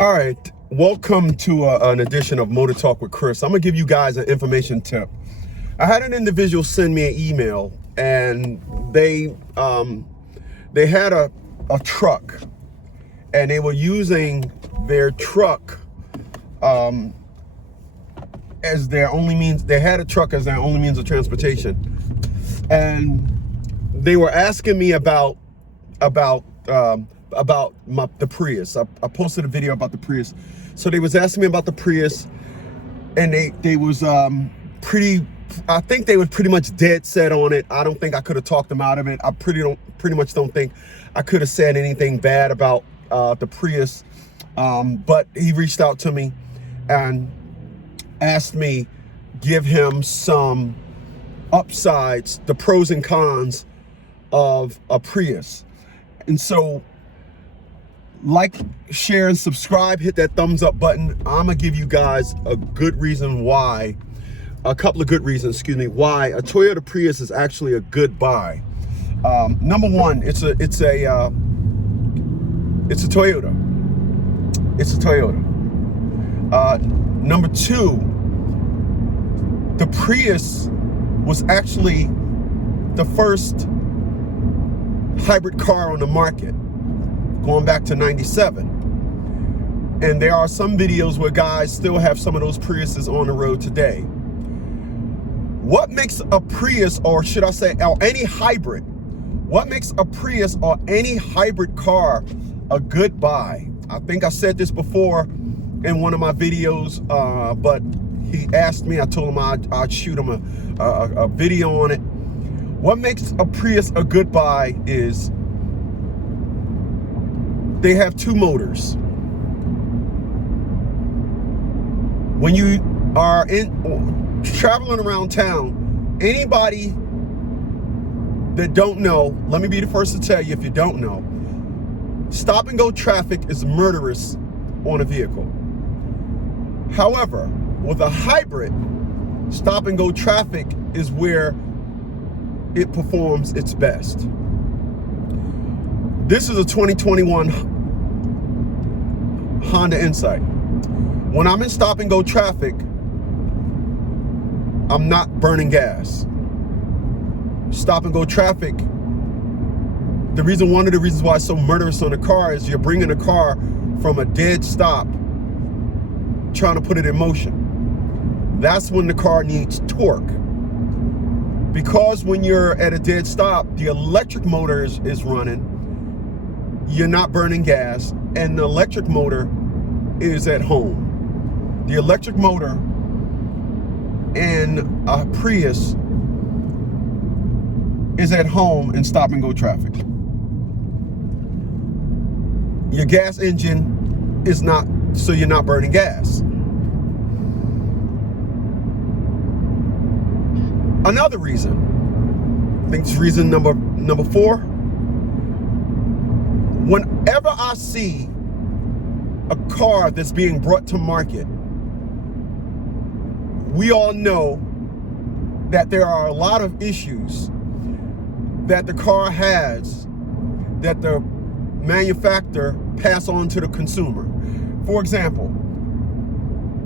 All right, welcome to an edition of Motor Talk with Chris. I'm gonna give you guys an information tip. I had an individual send me an email, and they had a truck, and they were using their truck as their only means. They had a truck as their only means of transportation, and they were asking me about the Prius. I posted a video about the Prius. So they was asking me about the Prius, and they was pretty, I think they were pretty much dead set on it. I don't think I could have talked them out of it. I pretty much don't think I could have said anything bad about the Prius. But he reached out to me and asked me give him some upsides, the pros and cons of a Prius. And so, like, share, and subscribe, hit that thumbs up button. I'm gonna give you guys a couple of good reasons, why a Toyota Prius is actually a good buy. Number one, it's a Toyota. It's a Toyota. Number two, the Prius was actually the first hybrid car on the market, going back to '97. And there are some videos where guys still have some of those Priuses on the road today. What makes a Prius, or should I say, or any hybrid, what makes a Prius or any hybrid car a good buy? I think I said this before in one of my videos, but he asked me, I told him I'd shoot him a video on it. What makes a Prius a good buy is they have two motors. When you are traveling around town, anybody that don't know, let me be the first to tell you, if you don't know, stop and go traffic is murderous on a vehicle. However, with a hybrid, stop and go traffic is where it performs its best. This is a 2021 Honda Insight. When I'm in stop and go traffic, I'm not burning gas. Stop and go traffic, one of the reasons why it's so murderous on the car is you're bringing a car from a dead stop, trying to put it in motion. That's when the car needs torque. Because when you're at a dead stop, the electric motor is running, you're not burning gas, and the electric motor is at home. The electric motor in a Prius is at home in stop and go traffic. Your gas engine is not, so you're not burning gas. Another reason, I think it's reason number four. Whenever I see a car that's being brought to market, we all know that there are a lot of issues that the car has that the manufacturer pass on to the consumer. For example,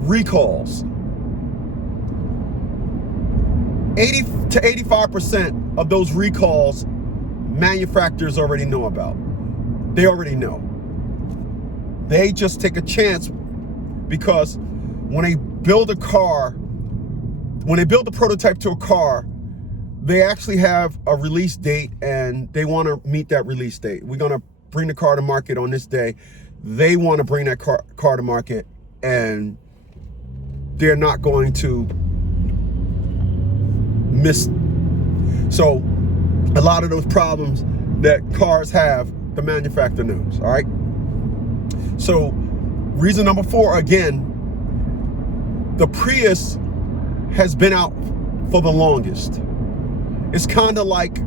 recalls. 80 to 85% of those recalls manufacturers already know about. They already know. They just take a chance because when they build a car, when they build a prototype to a car, they actually have a release date and they want to meet that release date. We're going to bring the car to market on this day. They want to bring that car to market, and they're not going to miss. So a lot of those problems that cars have, the manufacturer knows. All right. So reason number four, again, the Prius has been out for the longest. It's kind of like,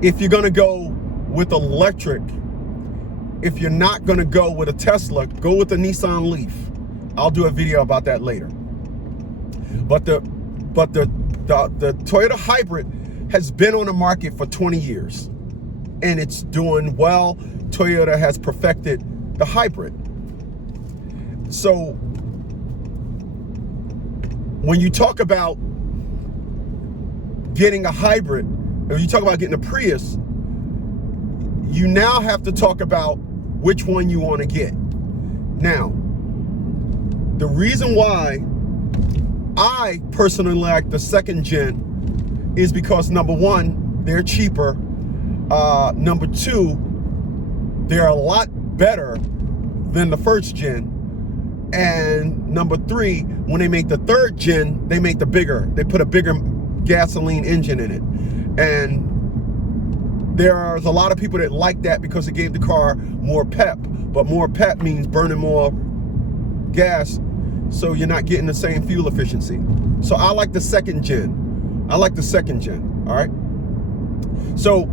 if you're going to go with electric, if you're not going to go with a Tesla, go with the Nissan Leaf. I'll do a video about that later. But the Toyota Hybrid has been on the market for 20 years, and it's doing well. Toyota has perfected the hybrid. So when you talk about getting a hybrid, or you talk about getting a Prius, you now have to talk about which one you want to get. Now, the reason why I personally like the second gen is because, number one, they're cheaper. Number two, they're a lot better than the first gen. And number three, when they make the third gen, they make they put a bigger gasoline engine in it. And there's a lot of people that like that because it gave the car more pep. But more pep means burning more gas, so you're not getting the same fuel efficiency. So I like the second gen. I like the second gen, all right? So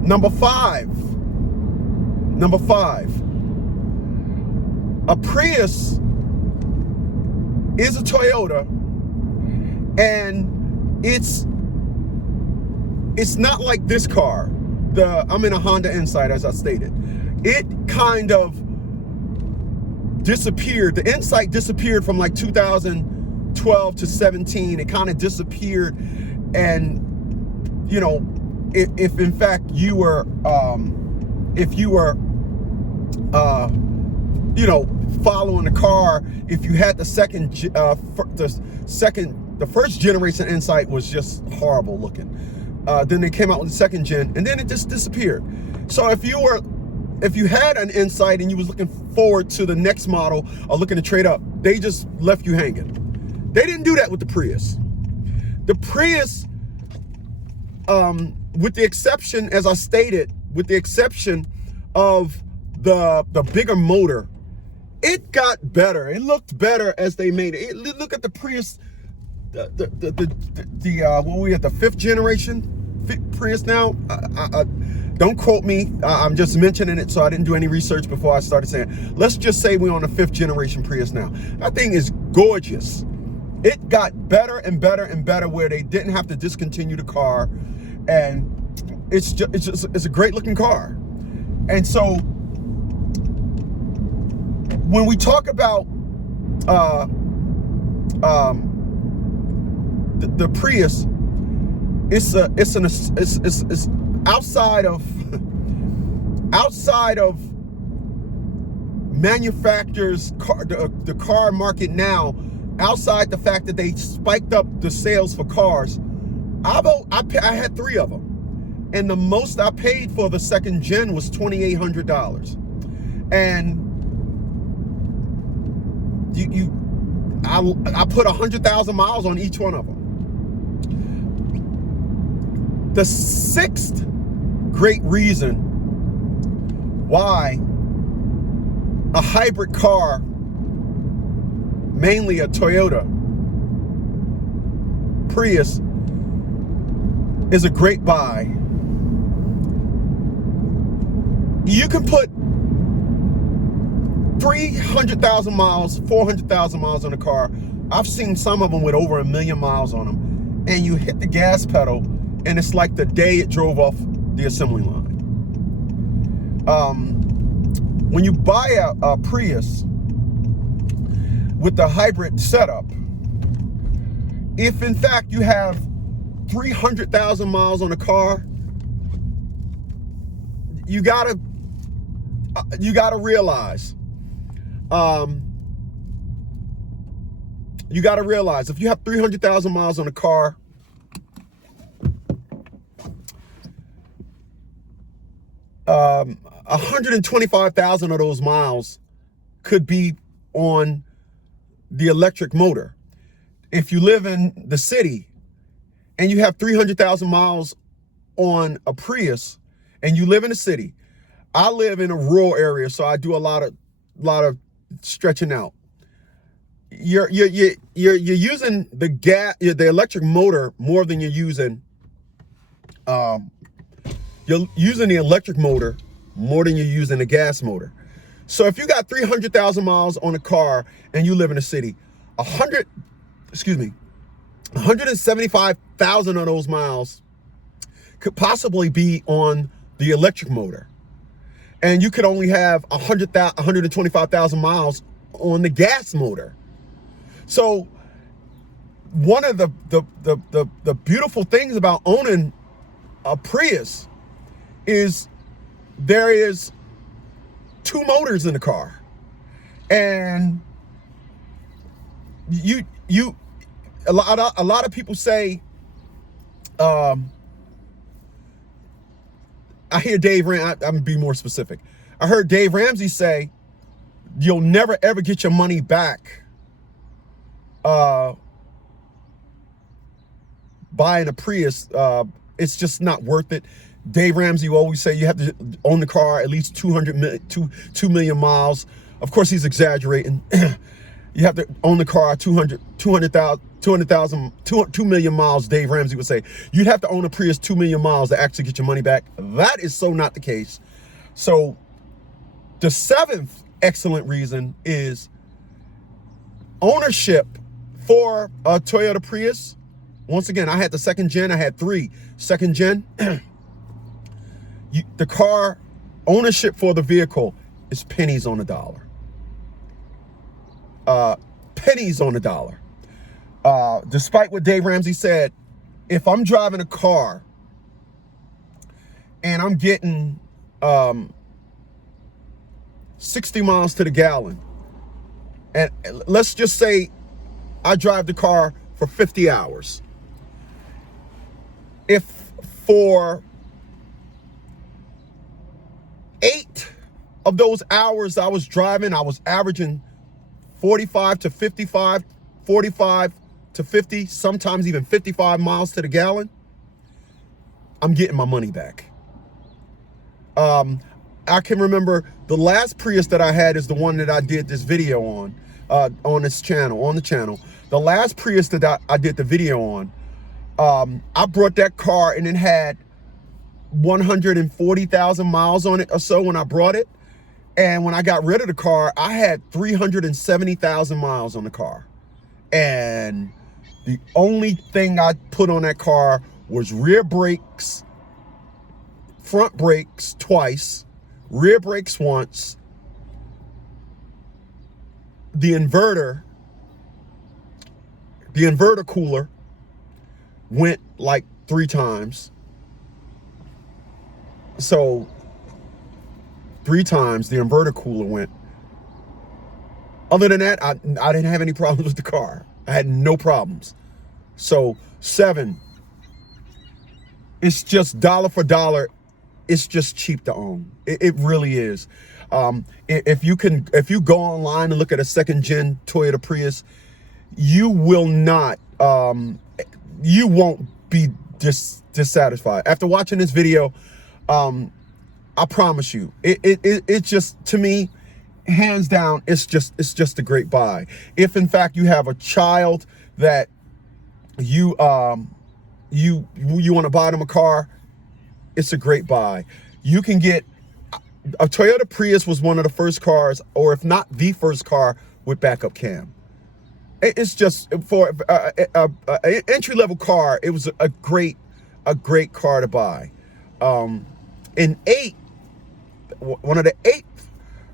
number five, a Prius is a Toyota, and it's not like this car. I'm in a Honda Insight, as I stated. It kind of disappeared. The Insight disappeared from like 2012 to 17. It kind of disappeared. And, you know, if in fact you were, you know, following the car, if you had the first generation Insight was just horrible looking. Then they came out with the second gen, and then it just disappeared. So if you had an Insight and you was looking forward to the next model or looking to trade up, they just left you hanging. They didn't do that with the Prius. The Prius, with the exception, as I stated, with the exception of the bigger motor, it got better. It looked better as they made it. Look at the Prius, what we at, the fifth generation Prius now. Don't quote me. I'm just mentioning it, so I didn't do any research before I started saying. Let's just say we're on the fifth generation Prius now. That thing is gorgeous. It got better and better and better, where they didn't have to discontinue the car, and it's a great looking car. And so when we talk about the Prius, it's outside of manufacturers, the car market now, outside the fact that they spiked up the sales for cars. I had 3 of them, and the most I paid for the second gen was $2,800. And I put 100,000 miles on each one of them. The sixth great reason why a hybrid car, mainly a Toyota Prius, is a great buy. You can put 300,000 miles, 400,000 miles on a car. I've seen some of them with over 1 million miles on them. And you hit the gas pedal, and it's like the day it drove off the assembly line. When you buy a Prius with the hybrid setup, if in fact you have 300,000 miles on a car, you gotta realize, if you have 300,000 miles on a car, uh, 125,000 of those miles could be on the electric motor. If you live in the city and you have 300,000 miles on a Prius and you live in the city, I live in a rural area, so I do a lot of stretching out. You're using the electric motor more than you're using. You're using the electric motor more than you're using the gas motor. So if you got 300,000 miles on a car and you live in a city, 175,000 of those miles could possibly be on the electric motor. And you could only have 125,000 miles on the gas motor. So one of the beautiful things about owning a Prius is there is 2 motors in the car, and a lot of people say, I hear I'm gonna be more specific. I heard Dave Ramsey say, you'll never ever get your money back buying a Prius. It's just not worth it. Dave Ramsey will always say you have to own the car at least 2 million miles. Of course, he's exaggerating. You have to own the car 2 million miles. Dave Ramsey would say you'd have to own a Prius 2 million miles to actually get your money back. That is so not the case. So the 7th excellent reason is ownership for a Toyota Prius. Once again, I had the 2nd gen. I had 3 2nd gen. The car ownership for the vehicle is pennies on the dollar. Pennies on the dollar. Despite what Dave Ramsey said, if I'm driving a car and I'm getting 60 miles to the gallon, and let's just say I drive the car for 50 hours. If for 8 of those hours I was driving, I was averaging 45 to 55, 45 to 50, sometimes even 55 miles to the gallon, I'm getting my money back. I can remember the last Prius that I had is the one that I did this video on this channel, on the channel. The last Prius that I did the video on, I brought that car and it had 140,000 miles on it or so when I brought it. And when I got rid of the car, I had 370,000 miles on the car. And the only thing I put on that car was rear brakes, front brakes twice, rear brakes once, the inverter cooler went like 3 times. So 3 times the inverter cooler went. Other than that, I didn't have any problems with the car. I had no problems. So 7, it's just dollar for dollar. It's just cheap to own. It really is. If you go online and look at a 2nd gen Toyota Prius, you will not, you won't be dissatisfied. After watching this video, I promise you, it just, to me, hands down, it's just a great buy. If in fact you have a child that you want to buy them a car, it's a great buy. You can get a Toyota Prius was one of the first cars, or if not the first car, with backup cam. It's just for an entry-level car. It was a great car to buy. And 8, one of the 8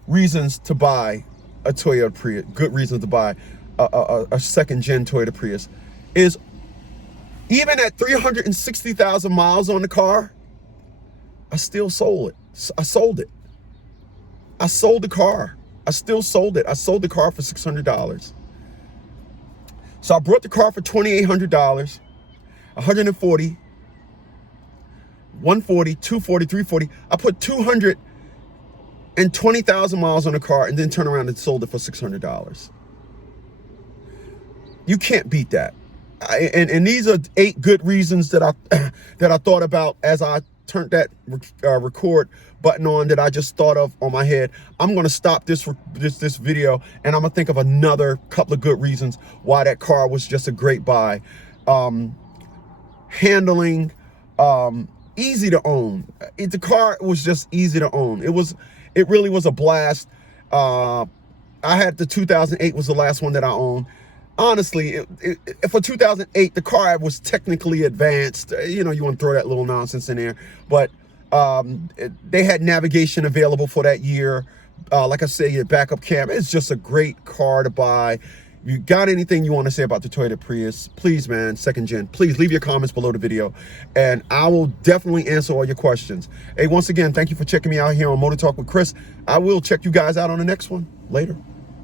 reasons to buy a Toyota Prius, good reason to buy a 2nd gen Toyota Prius, is even at 360,000 miles on the car, I still sold it. I sold it. I sold the car. I still sold it. I sold the car for $600. So I brought the car for $2,800, $140, $140, $240, $340. I put 220,000 miles on the car and then turned around and sold it for $600. You can't beat that. And these are 8 good reasons that I thought about as I turned that record button on, that I just thought of on my head. I'm going to stop this video, and I'm going to think of another couple of good reasons why that car was just a great buy. Handling, easy to own. The car was just easy to own. It really was a blast. I had the 2008 was the last one that I owned. Honestly, for 2008, the car was technically advanced. You know, you want to throw that little nonsense in there, but they had navigation available for that year. Like I say, your backup camera. It's just a great car to buy. You got anything you want to say about the Toyota Prius, please, man, second gen, please leave your comments below the video, and I will definitely answer all your questions. Hey, once again, thank you for checking me out here on Motor Talk with Chris. I will check you guys out on the next one. Later.